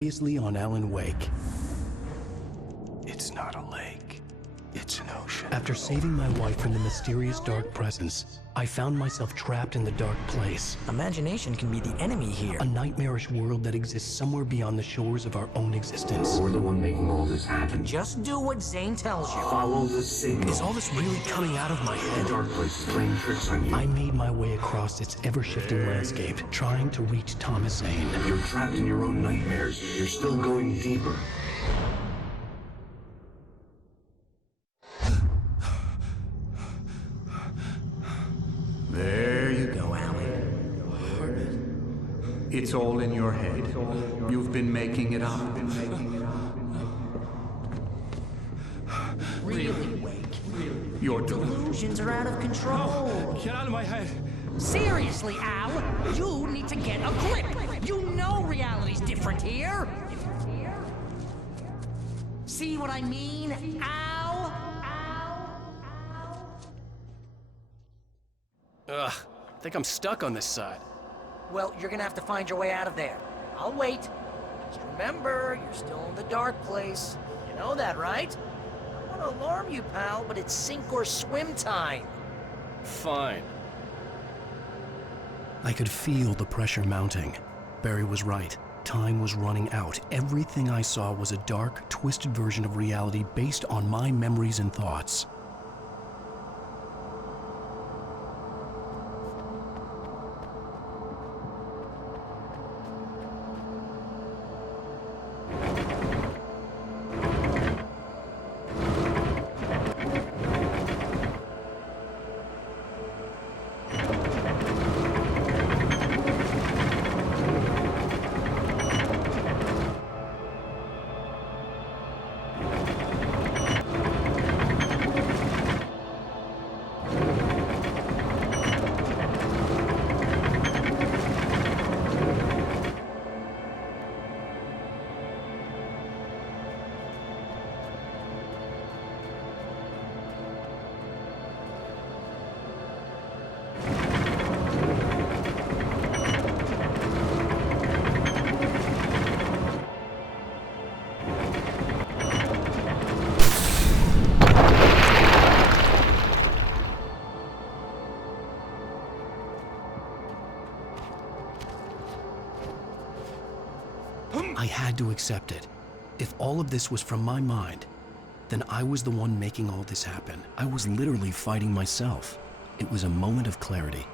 Previously on Alan Wake. It's not a lake. It's an ocean. After saving my wife from the mysterious dark presence, I found myself trapped in the dark place. Imagination can be the enemy here. A nightmarish world that exists somewhere beyond the shores of our own existence. We're the one making all this happen. Just do what Zane tells you. Follow the signal. Is all this really coming out of my head? The dark place is playing tricks on you. I made my way across its ever-shifting landscape, trying to reach Thomas Zane. If you're trapped in your own nightmares, you're still going deeper. There you go, Alan. It's all in your head. You've been making it up. Really, Wake. Your delusion. Delusions are out of control. Get out of my head. Seriously, Al, you need to get a grip. You know reality's different here. See what I mean, Al? Ugh, I think I'm stuck on this side. Well, you're gonna have to find your way out of there. I'll wait. Just remember, you're still in the dark place. You know that, right? I don't want to alarm you, pal, but it's sink or swim time. Fine. I could feel the pressure mounting. Barry was right. Time was running out. Everything I saw was a dark, twisted version of reality based on my memories and thoughts. I had to accept it. If all of this was from my mind, then I was the one making all this happen. I was literally fighting myself. It was a moment of clarity.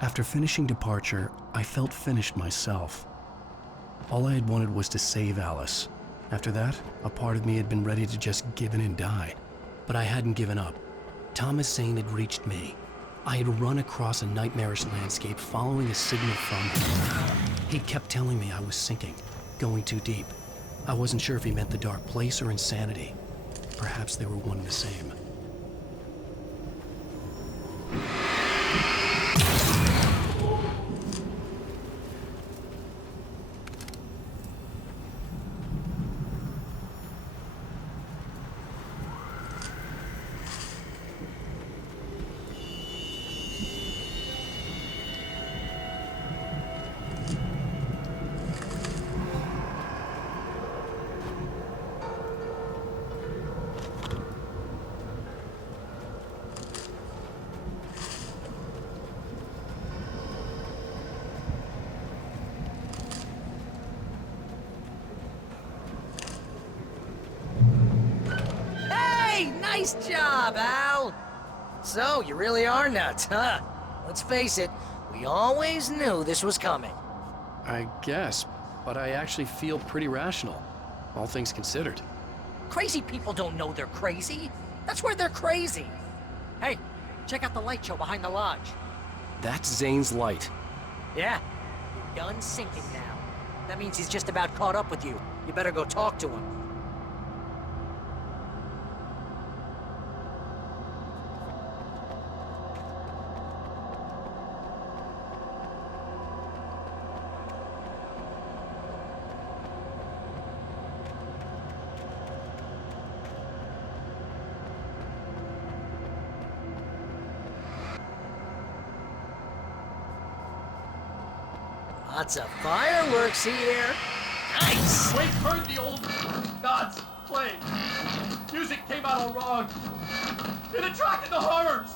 After finishing Departure, I felt finished myself. All I had wanted was to save Alice. After that, a part of me had been ready to just give in and die. But I hadn't given up. Thomas Zane had reached me. I had run across a nightmarish landscape following a signal from him. He kept telling me I was sinking, going too deep. I wasn't sure if he meant the dark place or insanity. Perhaps they were one and the same. Nice job, Al! So, you really are nuts, huh? Let's face it, we always knew this was coming. I guess, but I actually feel pretty rational. all things considered. Crazy people don't know they're crazy. That's where they're crazy. Hey, check out the light show behind the lodge. That's Zane's light. Yeah, you're done sinking now. That means he's just about caught up with you. You better go talk to him. Lots of fireworks here. Nice! Wait, heard the old gods play. Music came out all wrong. It attracted the horrors.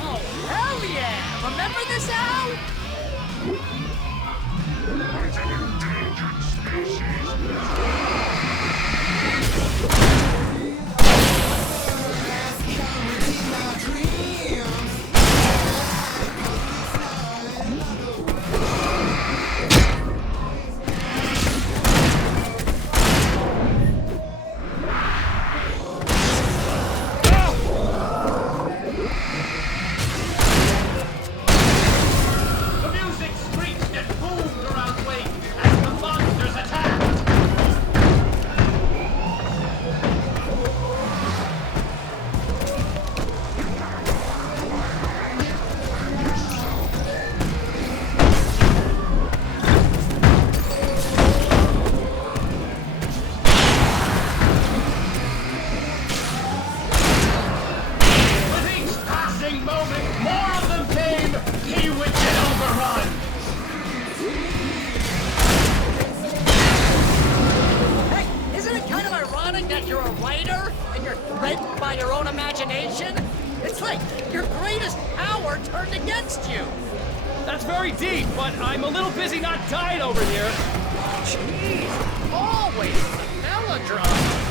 Oh, hell yeah! Remember this, Al? The music screeched and boomed around Wake as the monsters attacked. With each passing moment, more of them came. He would get overrun. Hey, isn't it kind of ironic that you're a writer and you're threatened by your own imagination? It's like your greatest power turned against you. That's very deep, but I'm a little busy not dying over here. Jeez, always the melodrama.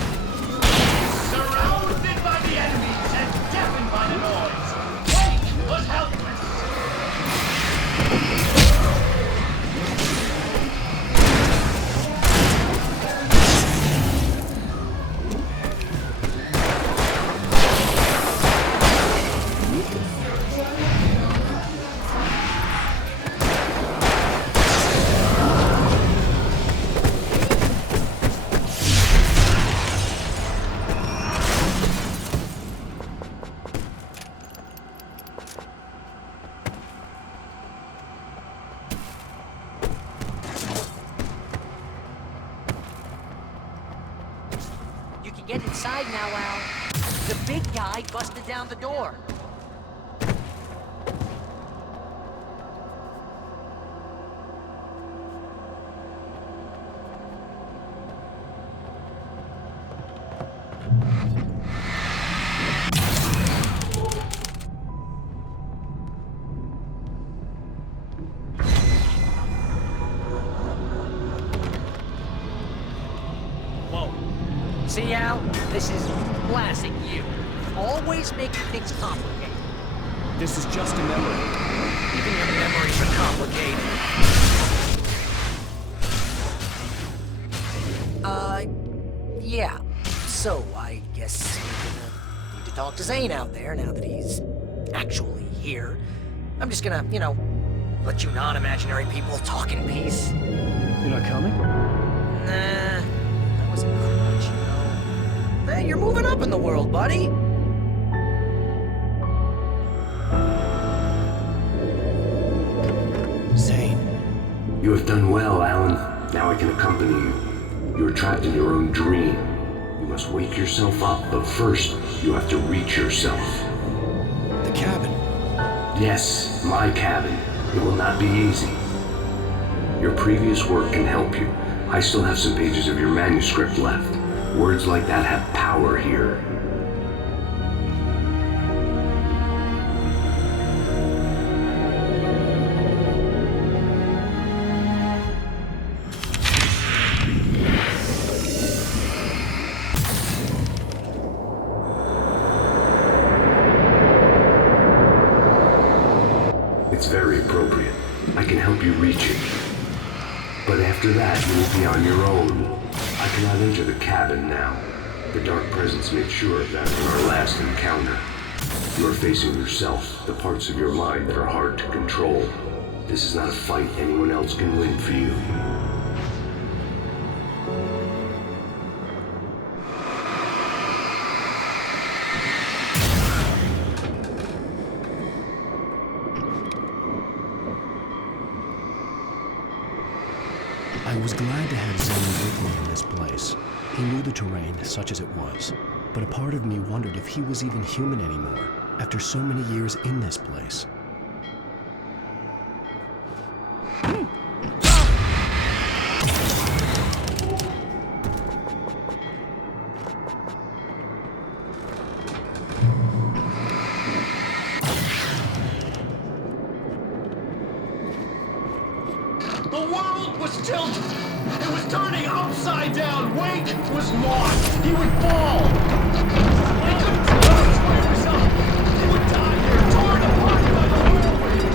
Surrounded by the enemies and deafened by the noise, Wake was helpless. You can get inside now, Al. The big guy busted down the door. Whoa. See, Al? This is classic you. Always making things complicated. This is just a memory. Even your memories are complicated. Yeah. So, I guess we're gonna need to talk to Zane out there now that he's actually here. I'm just gonna, let you non-imaginary people talk in peace. You're not coming? Nah, that was a crutch, Hey, you're moving up in the world, buddy. Zane. You have done well, Alan. Now I can accompany you. You are trapped in your own dream. You must wake yourself up, but first, you have to reach yourself. The cabin. Yes, my cabin. It will not be easy. Your previous work can help you. I still have some pages of your manuscript left. Words like that have power here. very appropriate. I can help you reach it. But after that, you will be on your own. I cannot enter the cabin now. The Dark Presence made sure of that in our last encounter. You are facing yourself, the parts of your mind that are hard to control. This is not a fight anyone else can win for you. I was glad to have Zane with me in this place. He knew the terrain, such as it was, but a part of me wondered if he was even human anymore, after so many years in this place. The world was tilted. It was turning upside down. Wake was lost. He would fall. He couldn't explain himself. He would die here, torn apart by the whirlwind.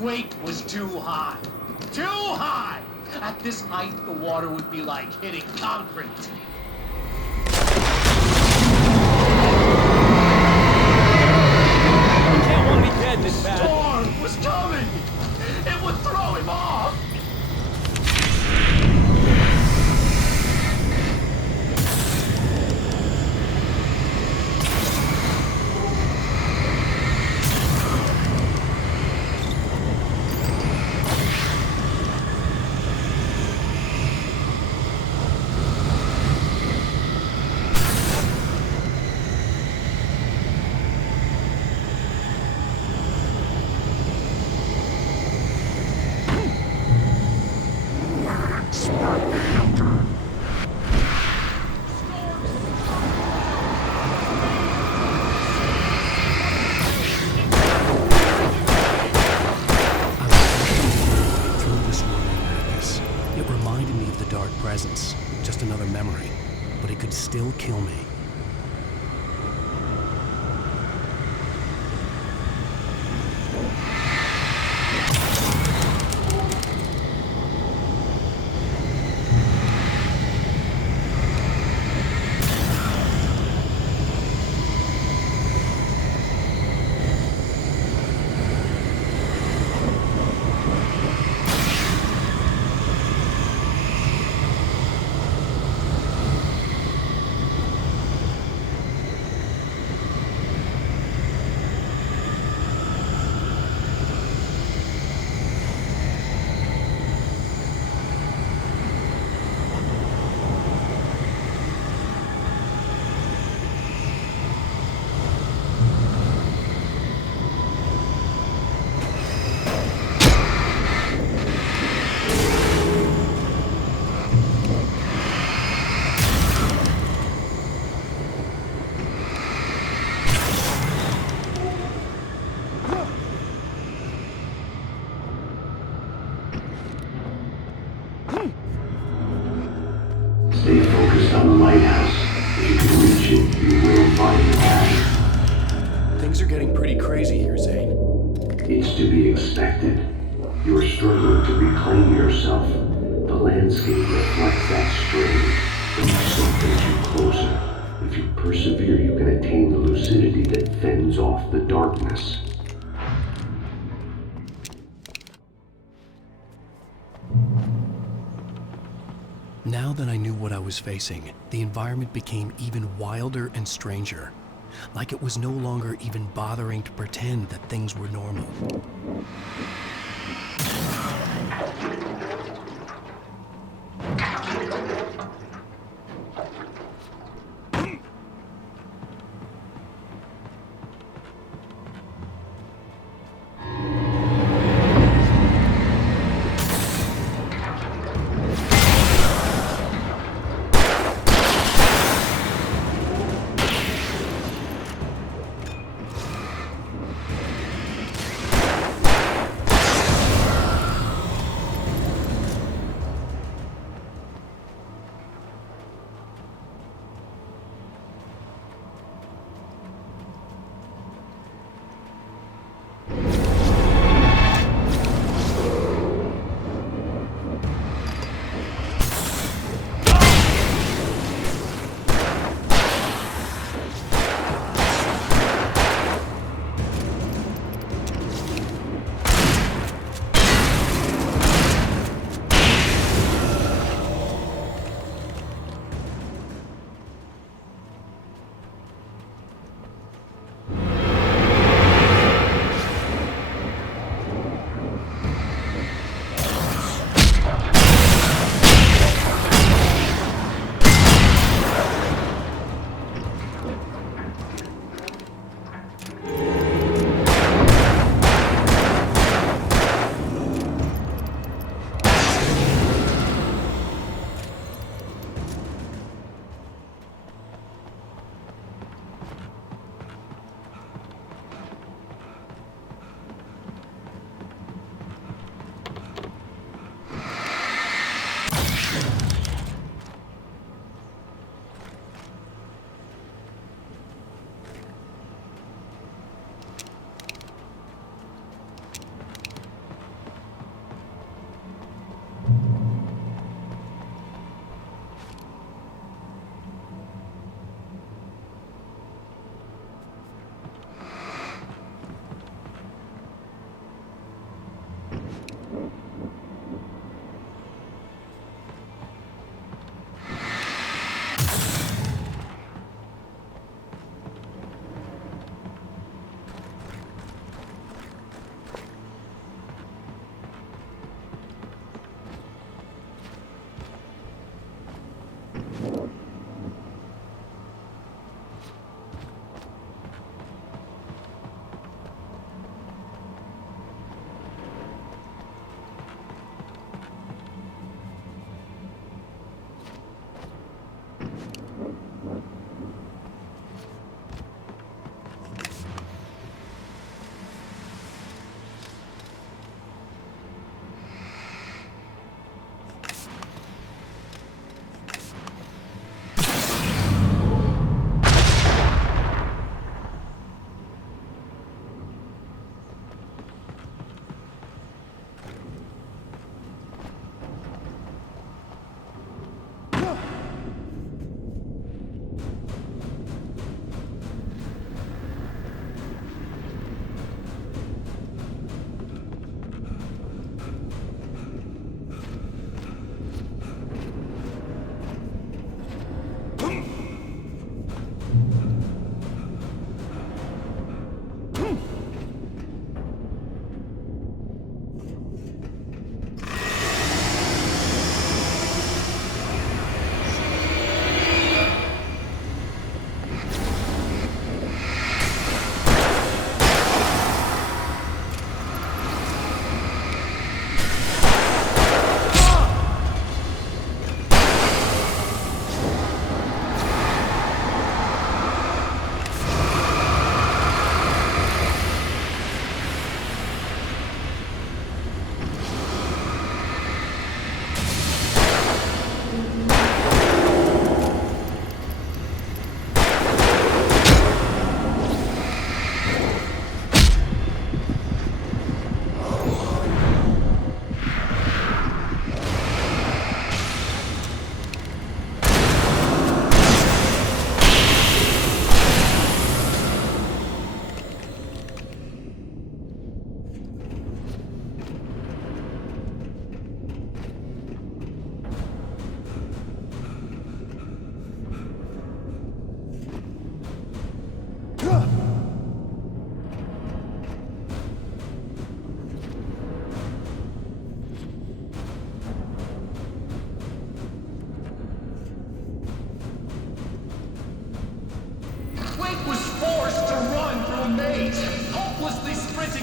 Wake was too high. Too high! At this height, the water would be like hitting concrete. You can't want me dead this bad. Storm was coming! It would throw him off! Presence, just another memory, but it could still kill me. Stay focused on the lighthouse. If you can reach it, you will find the cache. Things are getting pretty crazy here, Zane. It's to be expected. You are struggling to reclaim yourself. The landscape reflects that strain. But you still brings you closer. If you persevere, you can attain the lucidity that fends off the darkness. Now that I knew what I was facing, the environment became even wilder and stranger. Like it was no longer even bothering to pretend that things were normal.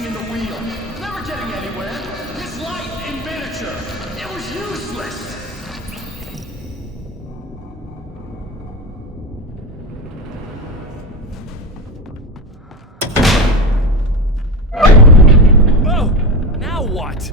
spinning in the wheel, never getting anywhere. His life in miniature, it was useless. Oh! Now what?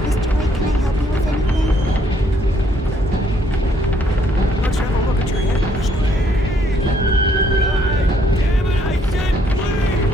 Mr. White, can I help you with anything? Let's have a look at your head, Mr. Damn it, I said please!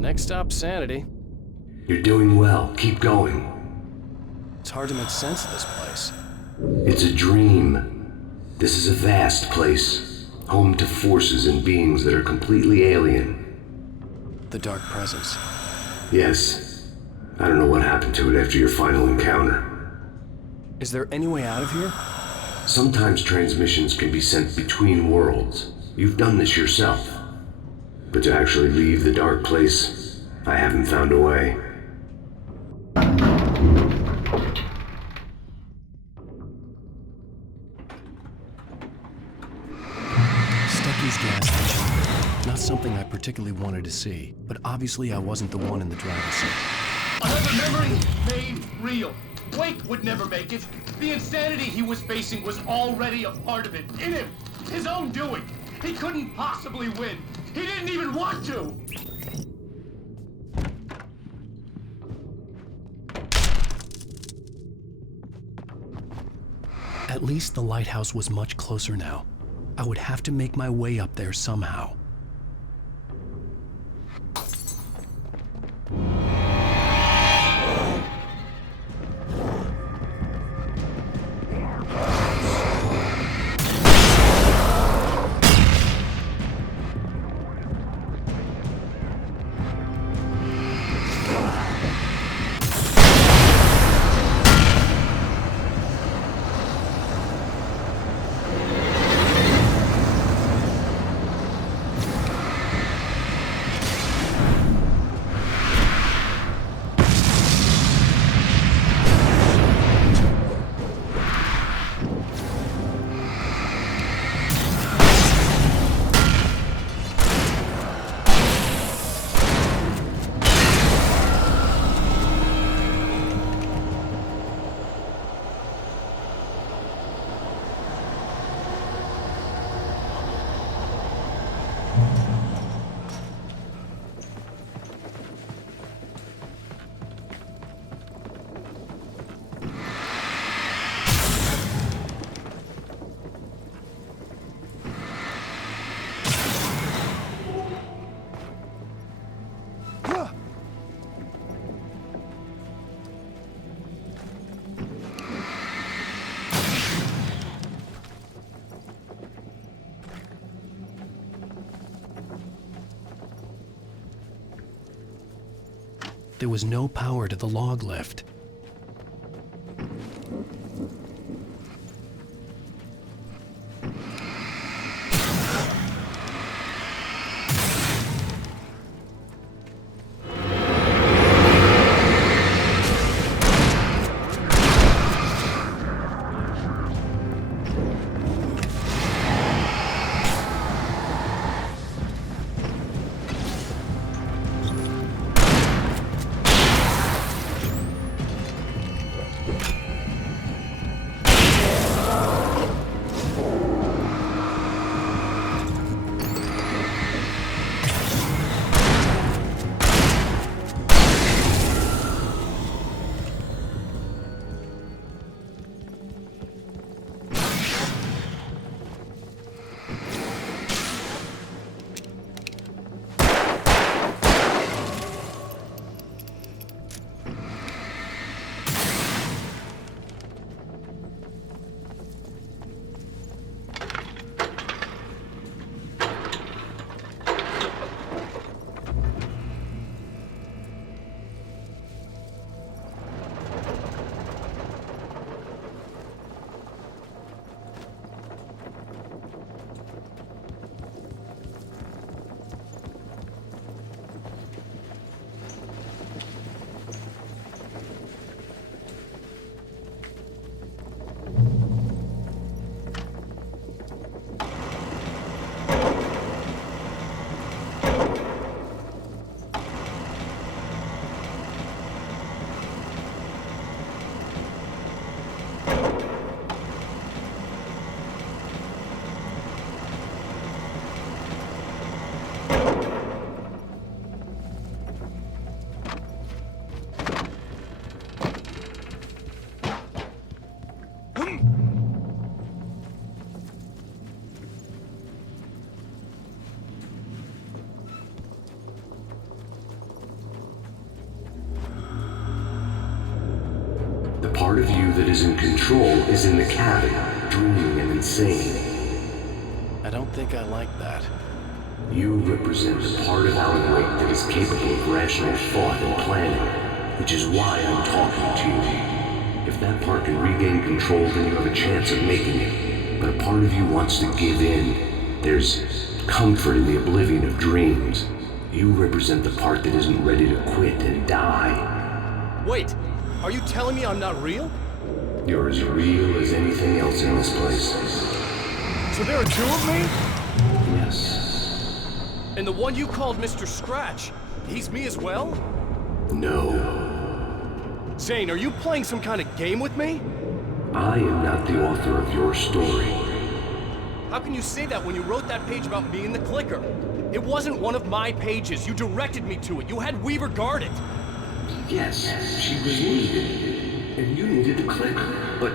Next stop, sanity. You're doing well. Keep going. It's hard to make sense of this place. It's a dream. This is a vast place, home to forces and beings that are completely alien. The Dark Presence. Yes. I don't know what happened to it after your final encounter. Is there any way out of here? Sometimes transmissions can be sent between worlds. You've done this yourself. But to actually leave the dark place, I haven't found a way. Stucky's gas station. Not something I particularly wanted to see, but obviously I wasn't the one in the driver's seat. Another memory made real. Wake would never make it. The insanity he was facing was already a part of it, in him. His own doing. He couldn't possibly win. He didn't even want to. At least the lighthouse was much closer now. I would have to make my way up there somehow. there was no power to the log lift. The part of you that is in control is in the cabin, dreaming and insane. I don't think I like that. You represent the part of Alan Wake that is capable of rational thought and planning, which is why I'm talking to you. If that part can regain control, then you have a chance of making it. But a part of you wants to give in. There's comfort in the oblivion of dreams. You represent the part that isn't ready to quit and die. Wait, are you telling me I'm not real? You're as real as anything else in this place. So there are two of me? Yes. And the one you called Mr. Scratch, he's me as well? No. Zane, are you playing some kind of game with me? I am not the author of your story. How can you say that when you wrote that page about me and the clicker? It wasn't one of my pages. You directed me to it. You had Weaver guard it. Yes, she was needed. And you needed the clicker. But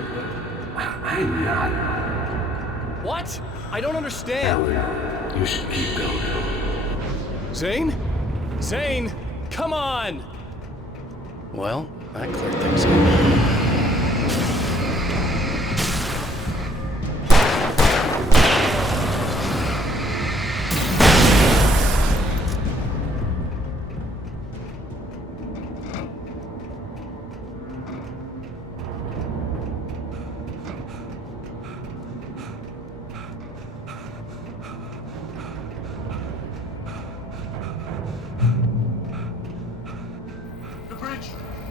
I'm not. What? I don't understand. Alan, you should keep going. Zane? Zane, come on! Well, that cleared things up.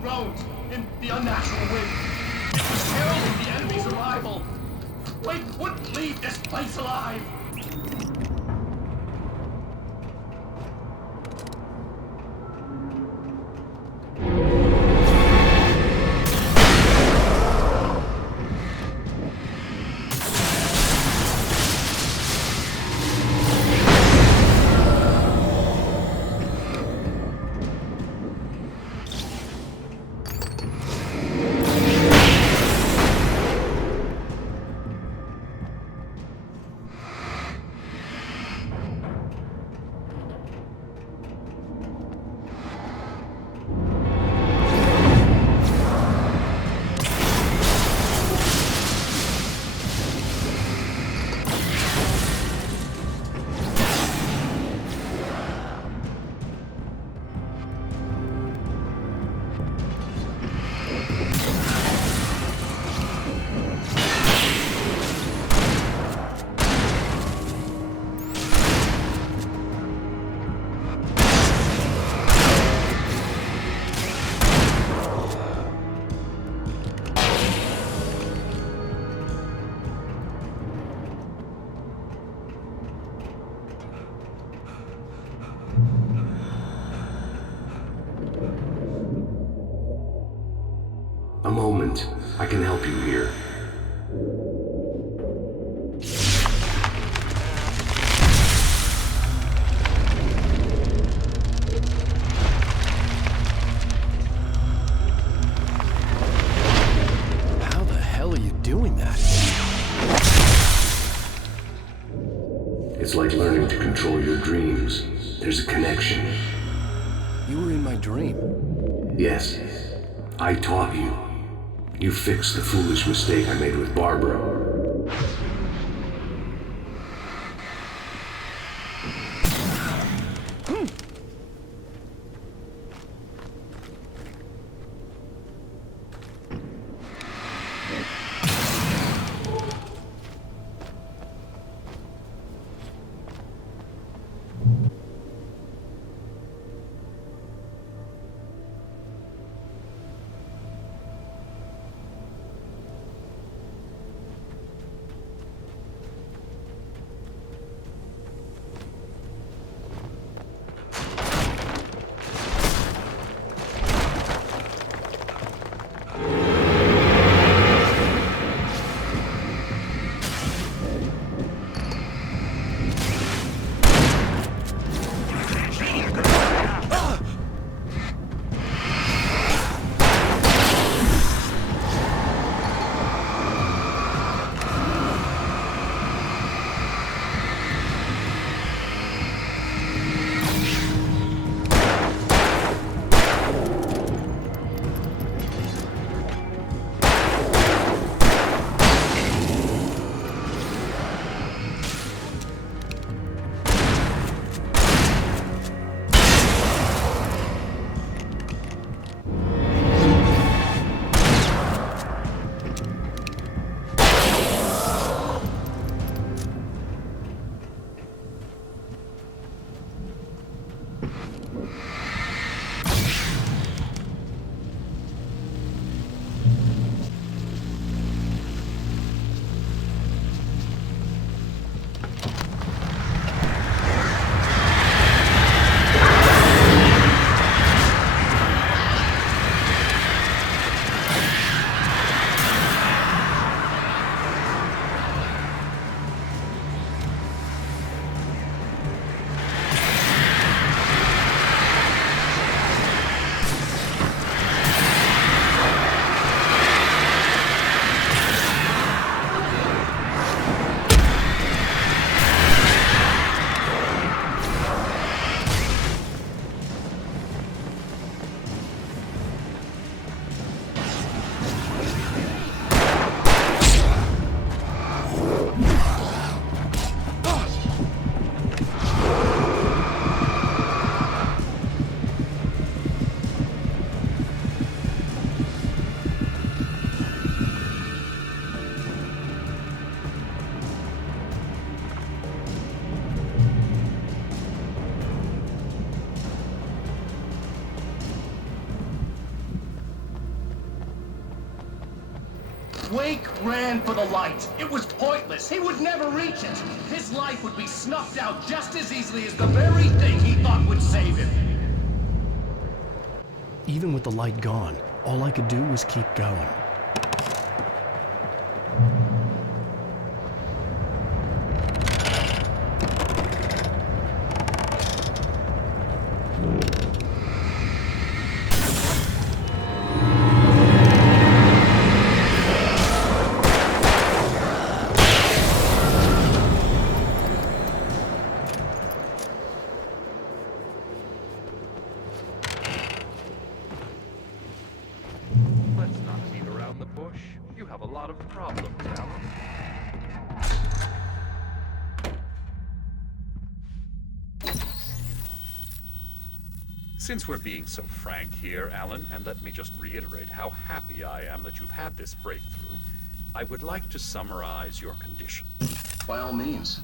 Road in the unnatural wind. It was heralding the enemy's arrival. Wake wouldn't leave this place alive. moment. I can help you here. How the hell are you doing that? It's like learning to control your dreams. There's a connection. You were in my dream. Yes, I taught you. You fixed the foolish mistake I made with Barbara. Wake ran for the light. It was pointless. He would never reach it. His life would be snuffed out just as easily as the very thing he thought would save him. Even with the light gone, all I could do was keep going. Let's not beat around the bush. You have a lot of problems, Alan. Since we're being so frank here, Alan, and let me just reiterate how happy I am that you've had this breakthrough, I would like to summarize your condition. By all means.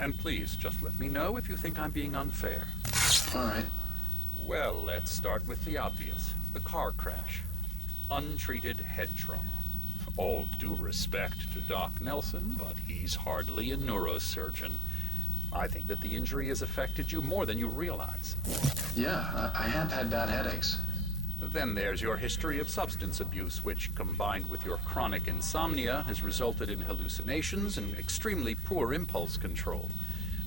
And please, just let me know if you think I'm being unfair. All right. Well, let's start with the obvious. The car crash. Untreated head trauma. All due respect to Doc Nelson, but he's hardly a neurosurgeon. I think that the injury has affected you more than you realize. Yeah, I have had bad headaches. Then there's your history of substance abuse, which, combined with your chronic insomnia, has resulted in hallucinations and extremely poor impulse control.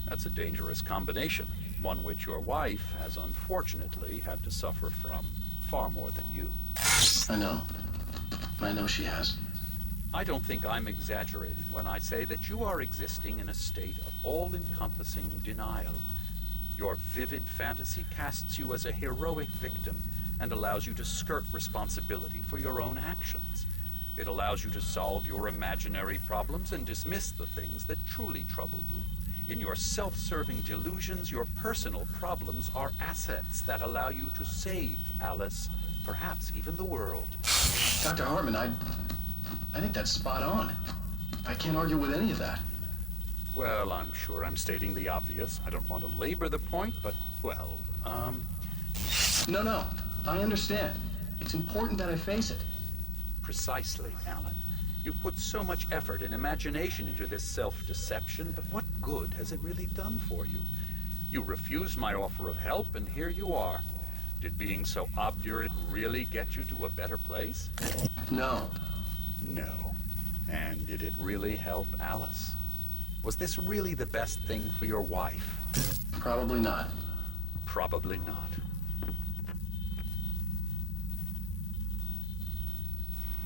That's a dangerous combination, one which your wife has unfortunately had to suffer from far more than you. I know. I know she has. I don't think I'm exaggerating when I say that you are existing in a state of all-encompassing denial. Your vivid fantasy casts you as a heroic victim and allows you to skirt responsibility for your own actions. It allows you to solve your imaginary problems and dismiss the things that truly trouble you. In your self-serving delusions, your personal problems are assets that allow you to save Alice, perhaps even the world. Dr. Hartman, I think that's spot on. I can't argue with any of that. Well, I'm sure I'm stating the obvious. I don't want to labor the point, but, well, No, I understand. It's important that I face it. Precisely, Alan. You've put so much effort and imagination into this self-deception, but what good has it really done for you? You refused my offer of help, and here you are. Did being so obdurate really get you to a better place? No. No. And did it really help Alice? Was this really the best thing for your wife? Probably not. Probably not.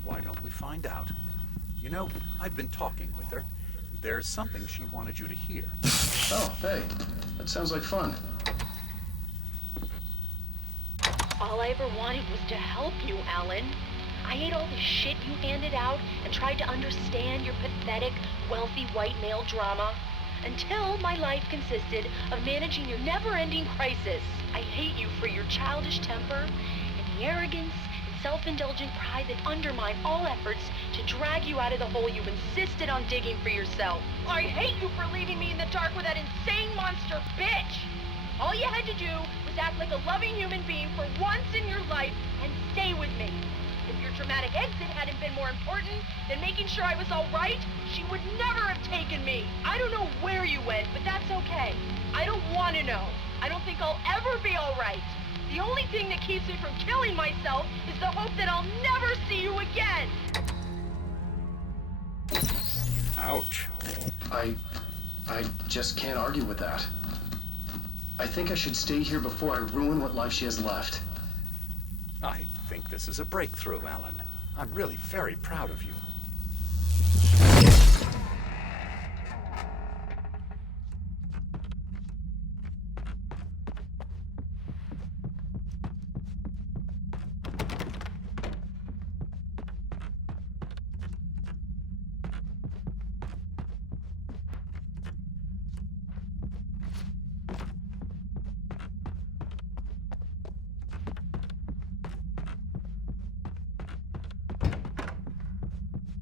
Why don't we find out? You know, I've been talking with her. There's something she wanted you to hear. Oh, hey. That sounds like fun. All I ever wanted was to help you, Alan. I ate all the shit you handed out and tried to understand your pathetic, wealthy white male drama until my life consisted of managing your never-ending crisis. I hate you for your childish temper and the arrogance and self-indulgent pride that undermine all efforts to drag you out of the hole you insisted on digging for yourself. I hate you for leaving me in the dark with that insane monster bitch! All you had to do was act like a loving human being for once in your life and stay with me. If your dramatic exit hadn't been more important than making sure I was all right, she would never have taken me. I don't know where you went, but that's okay. I don't want to know. I don't think I'll ever be all right. The only thing that keeps me from killing myself is the hope that I'll never see you again. Ouch. I just can't argue with that. I think I should stay here before I ruin what life she has left. I think this is a breakthrough, Alan. I'm really very proud of you.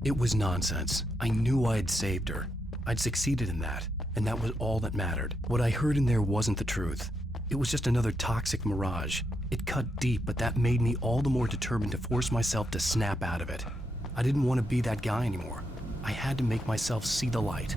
It was nonsense. I knew I had saved her. I'd succeeded in that, and that was all that mattered. What I heard in there wasn't the truth. It was just another toxic mirage. It cut deep, but that made me all the more determined to force myself to snap out of it. I didn't want to be that guy anymore. I had to make myself see the light.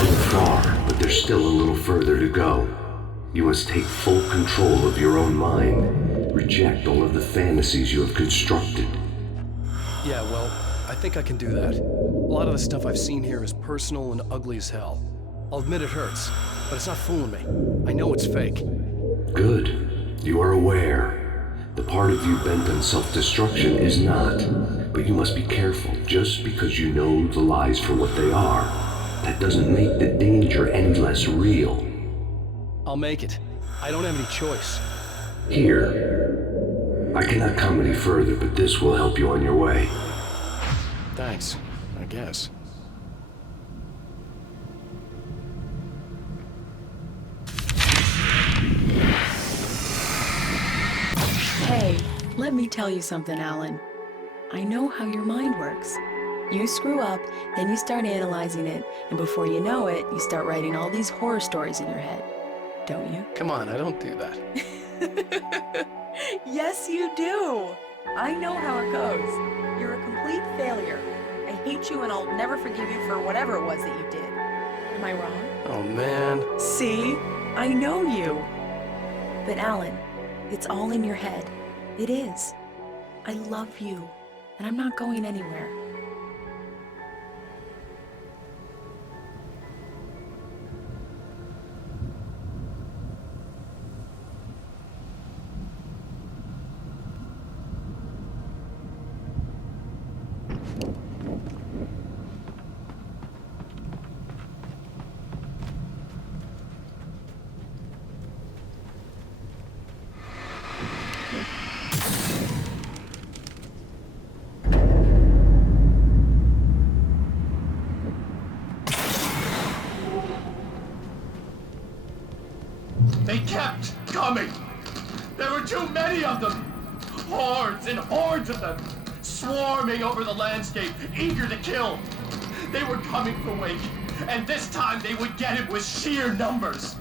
come far, but there's still a little further to go. You must take full control of your own mind. Reject all of the fantasies you have constructed. Yeah, well, I think I can do that. A lot of the stuff I've seen here is personal and ugly as hell. I'll admit it hurts, but it's not fooling me. I know it's fake. Good. You are aware. The part of you bent on self-destruction is not. But you must be careful. Just because you know the lies for what they are, that doesn't make the danger any less real. I'll make it. I don't have any choice. Here. I cannot come any further, but this will help you on your way. Thanks, I guess. Hey, let me tell you something, Alan. I know how your mind works. You screw up, then you start analyzing it, and before you know it, you start writing all these horror stories in your head. Don't you? Come on, I don't do that. Yes, you do. I know how it goes. You're a complete failure. I hate you and I'll never forgive you for whatever it was that you did. Am I wrong? Oh, man. See? I know you. But Alan, it's all in your head. It is. I love you, and I'm not going anywhere. They kept coming. There were too many of them. Hordes and hordes of them, swarming over the landscape, eager to kill. They were coming for Wake, and this time they would get him with sheer numbers.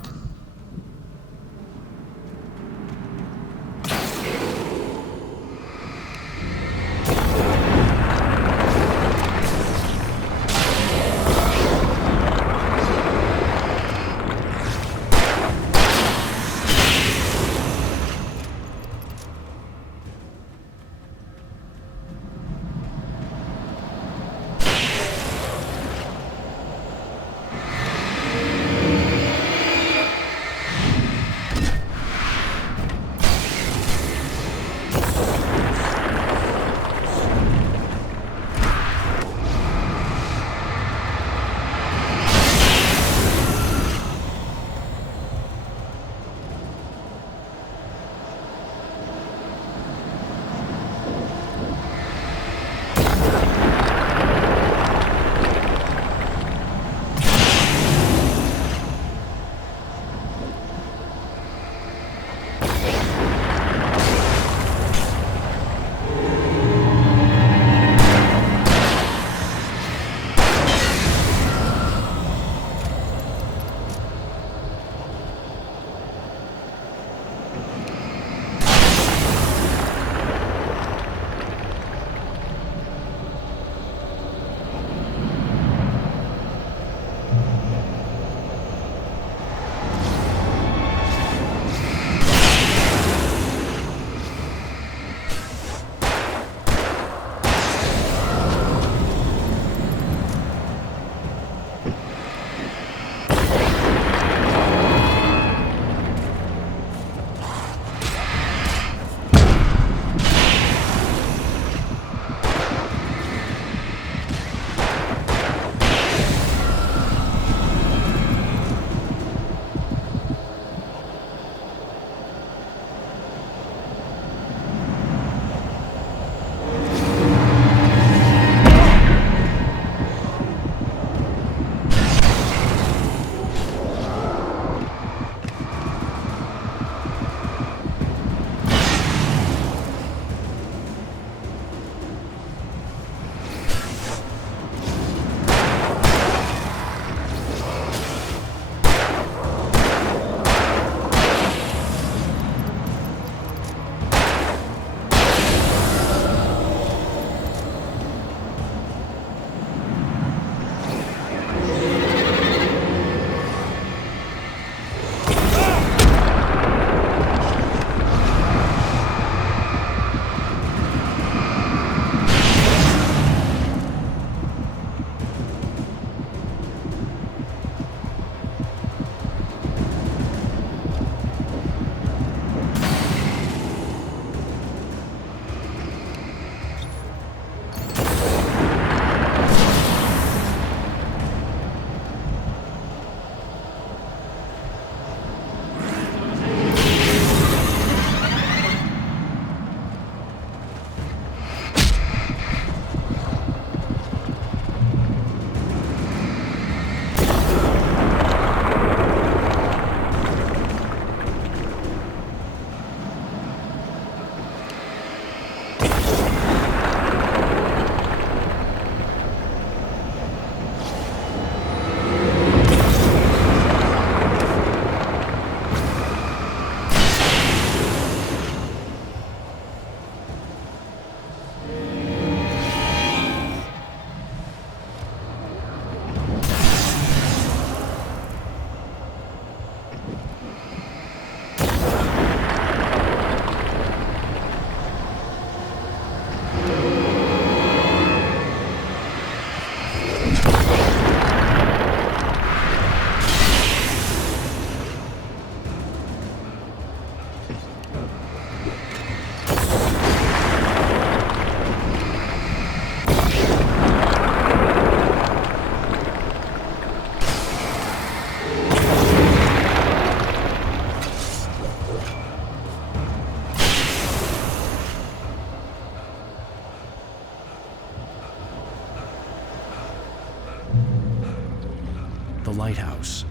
the lighthouse.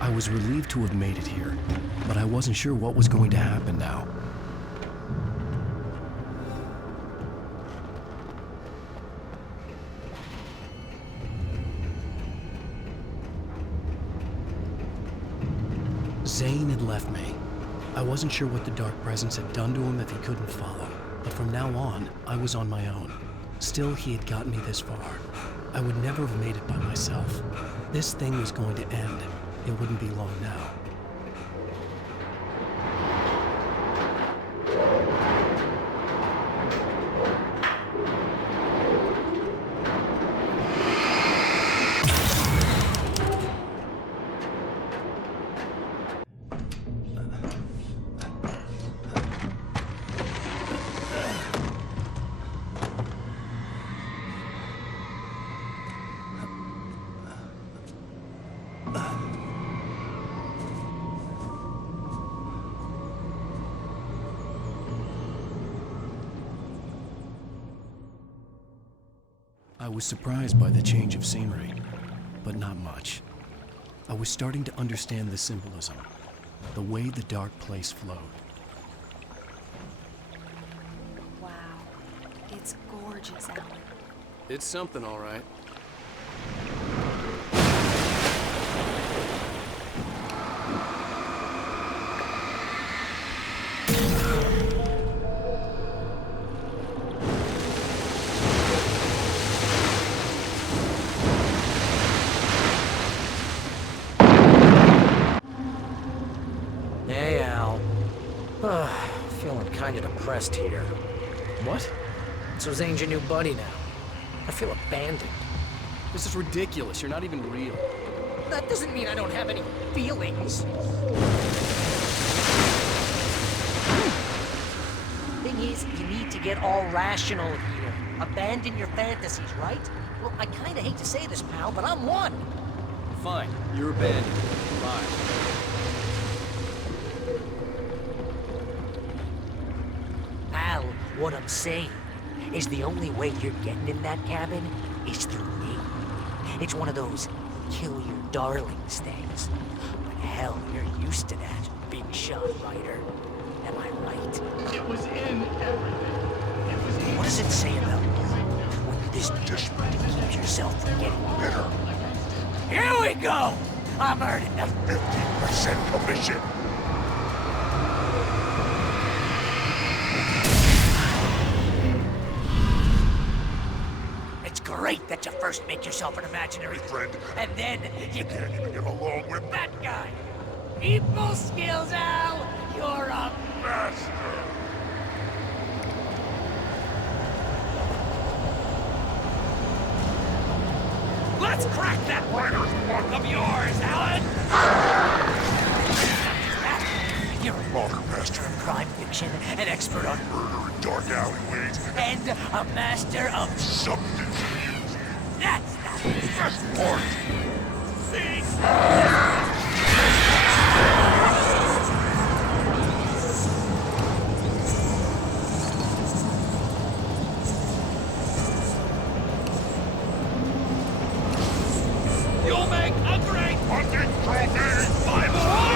I was relieved to have made it here, but I wasn't sure what was going to happen now. Zane had left me. I wasn't sure what the Dark Presence had done to him if he couldn't follow, but from now on, I was on my own. Still, he had gotten me this far. I would never have made it by myself. This thing was going to end. It wouldn't be long now. I was surprised by the change of scenery, but not much. I was starting to understand the symbolism, the way the dark place flowed. Wow, it's gorgeous, Alan. It's something, all right. Hey, Al. Feeling kind of depressed here. What? So Zane's your new buddy now. I feel abandoned. This is ridiculous. You're not even real. That doesn't mean I don't have any feelings. Thing is, you need to get all rational here. Abandon your fantasies, right? Well, I kinda hate to say this, pal, but I'm one. Fine. You're abandoned. Bye. Al, what I'm saying is the only way you're getting in that cabin is through me. It's one of those kill your darlings things. But hell, you're used to that, big shot writer. Am I right? It was in everything. It was in What does it say about when you're this desperate to keep yourself from getting bitter? Here we go! I'm earning the 15% commission. It's great that you first make yourself an imaginary friend, and then you can't even get along with that guy. People skills, Al! You're a master! Let's crack that writer's block of yours, Alan! You're a lawyer master of crime fiction, an expert on murder in dark alleyways, and a master of substance abuse. That's the best part! See? You'll make a great hunting trophy, my boy!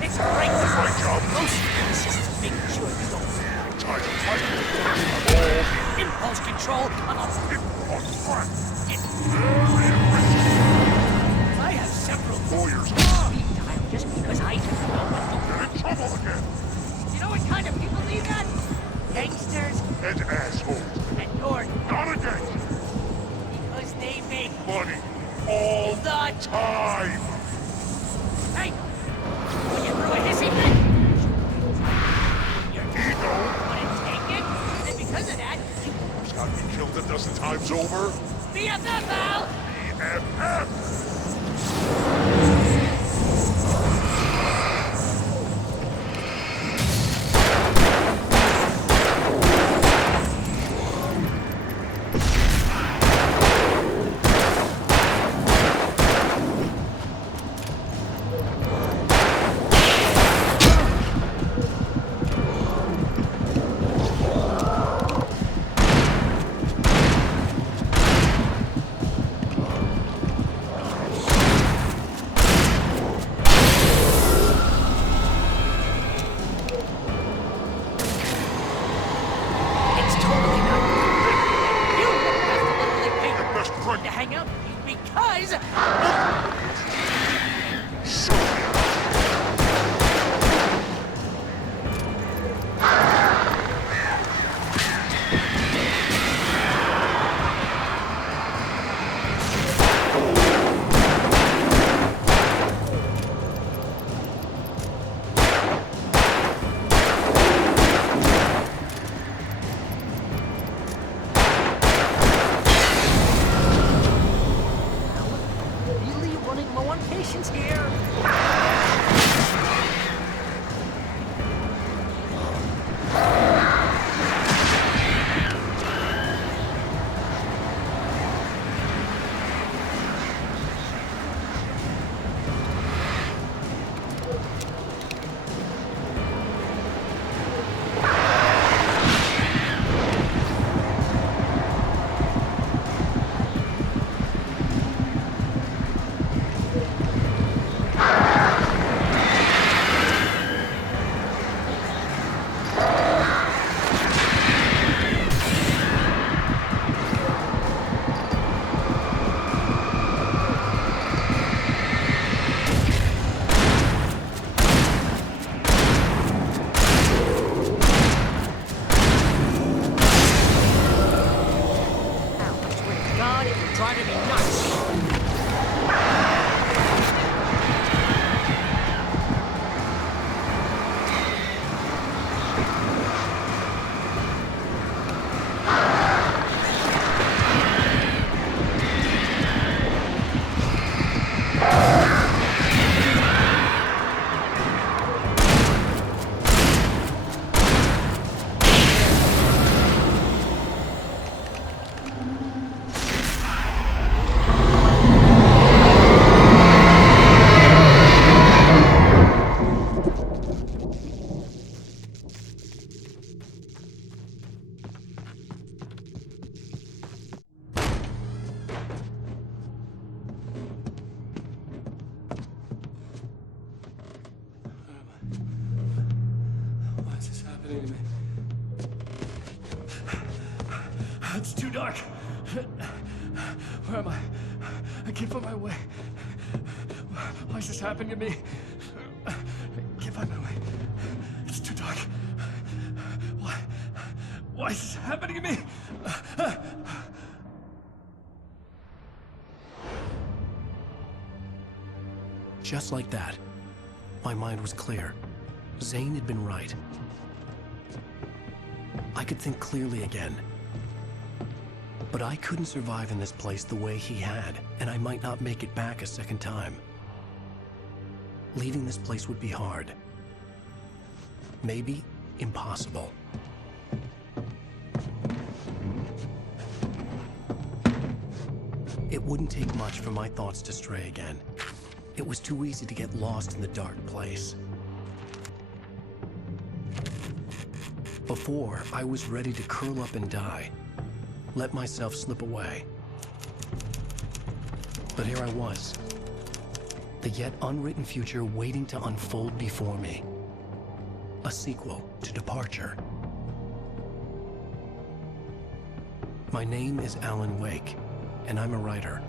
It's great. Great job. It's just making sure you don't impulse control. I have several lawyers just because I can get in trouble again. You know what kind of people need that? Gangsters and assholes. And you're not a gangster. Because they make money all the time. Hey, when you throw a hissy fit, your ego wouldn't take it, and because of that, you've got me killed a dozen times over. BFF, Al! BFF! Patience here. Driving me nuts. Why is this happening to me? It's too dark. Where am I? I can't find my way. Why is this happening to me? I can't find my way. It's too dark. Why is this happening to me? Just like that, my mind was clear. Zane had been right. I could think clearly again. But I couldn't survive in this place the way he had, and I might not make it back a second time. Leaving this place would be hard. Maybe impossible. It wouldn't take much for my thoughts to stray again. It was too easy to get lost in the dark place. Before, I was ready to curl up and die. Let myself slip away. But here I was. The yet unwritten future waiting to unfold before me. A sequel to Departure. My name is Alan Wake, and I'm a writer.